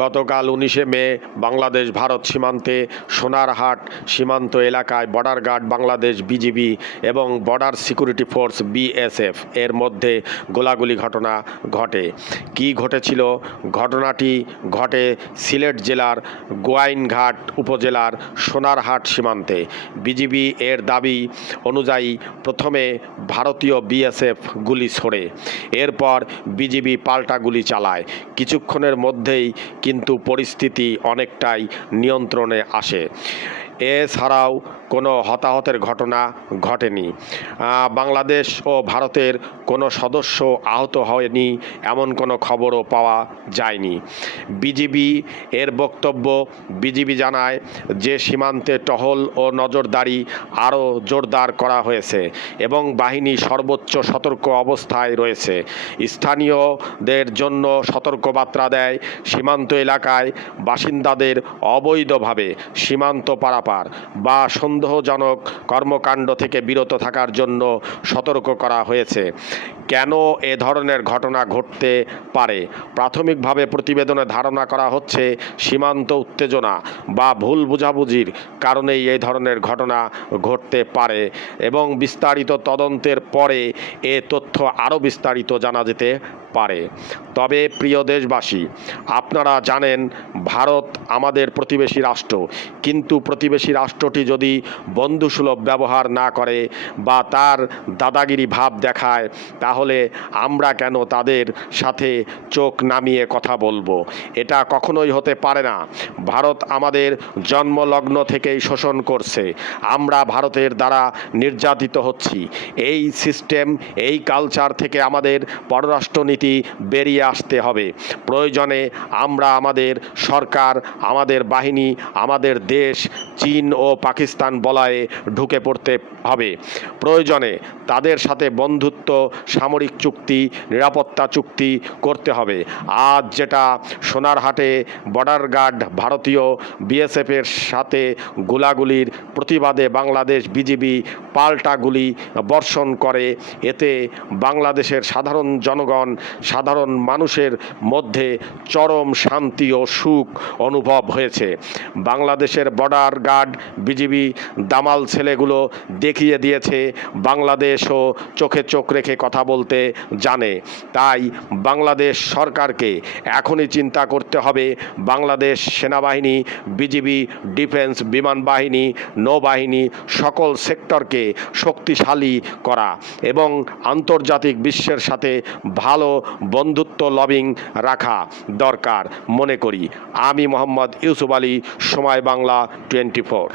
গতকাল 19শে মে বাংলাদেশ ভারত সীমান্তে সোনারহাট সীমান্ত এলাকায় বর্ডার গার্ড বাংলাদেশ বিজিবি এবং বর্ডার সিকিউরিটি ফোর্স বিএসএফ এর মধ্যে গোলাগুলি ঘটনা ঘটে। কি ঘটেছিল? ঘটনাটি ঘটে সিলেট জেলার গোয়াইনঘাট উপজেলার সোনারহাট সীমান্তে। বিজিবি এর দাবি অনুযায়ী প্রথমে ভারতীয় বিএসএফ গুলি ছোড়ে, এরপর বিজিবি পাল্টা গুলি চালায়। কিছুক্ষণের মধ্যেই কিন্তু পরিস্থিতি অনেকটাই নিয়ন্ত্রণে আসে। এছাড়াও কোনো হতাহতের ঘটনা ঘটেনি। বাংলাদেশ ও ভারতের কোনো সদস্য আহত হয়নি, এমন কোনো খবরও পাওয়া যায়নি। বিজিবি এর বক্তব্য, বিজিবি জানায় যে সীমান্তে টহল ও নজরদারি আরও জোরদার করা হয়েছে এবং বাহিনী সর্বোচ্চ সতর্ক অবস্থায় রয়েছে। স্থানীয়দের জন্য সতর্কবার্তা দেয়, সীমান্ত এলাকায় বাসিন্দাদের অবৈধভাবে সীমান্ত পারাপার বা সন্দেহজনক কর্মকাণ্ড থেকে বিরত থাকার জন্য সতর্ক করা হয়েছে। কেন এ ধরনের ঘটনা ঘটতে পারে? প্রাথমিকভাবে প্রতিবেদনে ধারণা করা হচ্ছে সীমান্ত উত্তেজনা বা ভুল বোঝাবুঝির কারণেই এই ধরনের ঘটনা ঘটতে পারে এবং বিস্তারিত তদন্তের পরে এ তথ্য আরও বিস্তারিত জানা যেতে পারে। তবে প্রিয় দেশবাসী, আপনারা জানেন ভারত আমাদের প্রতিবেশী রাষ্ট্র, কিন্তু প্রতিবেশী রাষ্ট্রটি যদি বন্ধুসুলভ ব্যবহার না করে বা তার দাদাগিরি ভাব দেখায়, তাহলে আমরা কেন তাদের সাথে চোখ নামিয়ে কথা বলবো? এটা কখনোই হতে পারে না। ভারত আমাদের জন্মলগ্ন থেকেই শোষণ করছে, আমরা ভারতের দ্বারা নির্যাতিত হচ্ছি। এই সিস্টেম, এই কালচার থেকে আমাদের পররাষ্ট্রনীতি বেরিয়ে আসতে হবে। প্রয়োজনে আমরা আমাদের সরকার, আমাদের বাহিনী, আমাদের দেশ চীন ও পাকিস্তান বলয়ে ঢুকে পড়তে হবে। প্রয়োজনে তাদের সাথে বন্ধুত্ব, সামরিক চুক্তি, নিরাপত্তা চুক্তি করতে হবে। আজ যেটা সোনারহাটে বর্ডার গার্ড ভারতীয় বিএসএফের সাথে গোলাগুলির প্রতিবাদে বাংলাদেশ বিজিবি পাল্টা গুলি বর্ষণ করে, এতে বাংলাদেশের সাধারণ জনগণ, সাধারণ মানুষের মধ্যে চরম শান্তি ও সুখ অনুভব হয়েছে। বাংলাদেশের বর্ডার গার্ড বিজিবি দামাল ছেলেগুলো দেখিয়ে দিয়েছে বাংলাদেশও চোখে চোখ রেখে কথা বলতে জানে। তাই বাংলাদেশ সরকারকে এখনই চিন্তা করতে হবে বাংলাদেশ সেনাবাহিনী, বিজিবি, ডিফেন্স, বিমান বাহিনী, নৌবাহিনী সকল সেক্টরকে শক্তিশালী করা এবং আন্তর্জাতিক বিশ্বের সাথে ভালো বন্ধুত্ব লবিং রাখা দরকার মনে করি। আমি মোহাম্মদ ইউসুফ আলী, সময় বাংলা 24।